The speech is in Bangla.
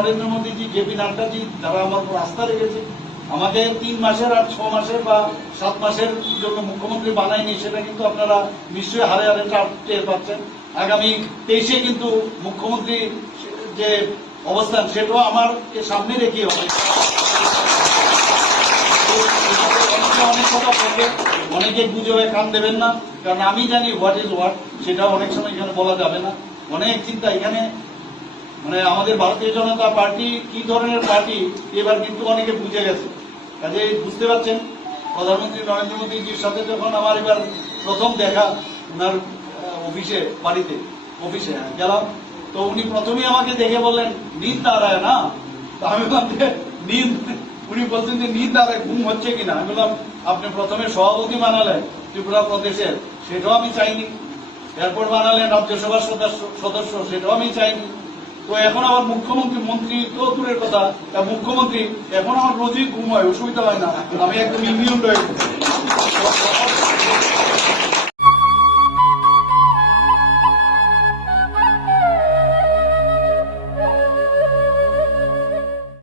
নরেন্দ্র মোদীজি, জেপি নাড্ডাজি, যারা আমার উপর আস্থা রেখেছে, আমাকে 3 মাসের আর 6 মাসের বা 7 মাসের জন্য মুখ্যমন্ত্রী বানায়নি, সেটা কিন্তু আপনারা নিশ্চয়ই হারে হারে টের পাচ্ছেন। আগামী 23-এ কিন্তু মুখ্যমন্ত্রী যে অবস্থান, সেটাও আমার সামনে রেখে হবে। অনেক কথা বলবে, অনেকে গুজবে কান দেবেন না, কারণ আমি জানি হোয়াট ইজ হোয়াট, সেটা অনেক সময় এখানে বলা যাবে না। অনেক চিন্তা এখানে, মানে আমাদের ভারতীয় জনতা পার্টি কি ধরনের পার্টি এবার কিন্তু অনেকে বুঝে গেছে। কাজে বুঝতে পারছেন, প্রধানমন্ত্রী নরেন্দ্র মোদীজির সাথে যখন আমার এবার প্রথম দেখা ওনার অফিসে গেলাম, তো উনি প্রথমেই আমাকে দেখে বললেন, নিদ না রায় না? আমি বললাম যে নিদ, উনি বলছেন যে নিদ না রায়, ঘুম হচ্ছে কিনা? আমি বললাম, আপনি প্রথমে সভাপতি বানালেন ত্রিপুরা প্রদেশের, সেটাও আমি চাইনি। এরপর বানালেন রাজ্যসভার সদস্য, সেটাও আমি চাইনি। তো এখন আমার মন্ত্রী তো দূরের কথা, মুখ্যমন্ত্রী, এখন আমার রোজই ঘুম হয়, অসুবিধা হয় না, আমি একদম ইমিউন রয়েছে।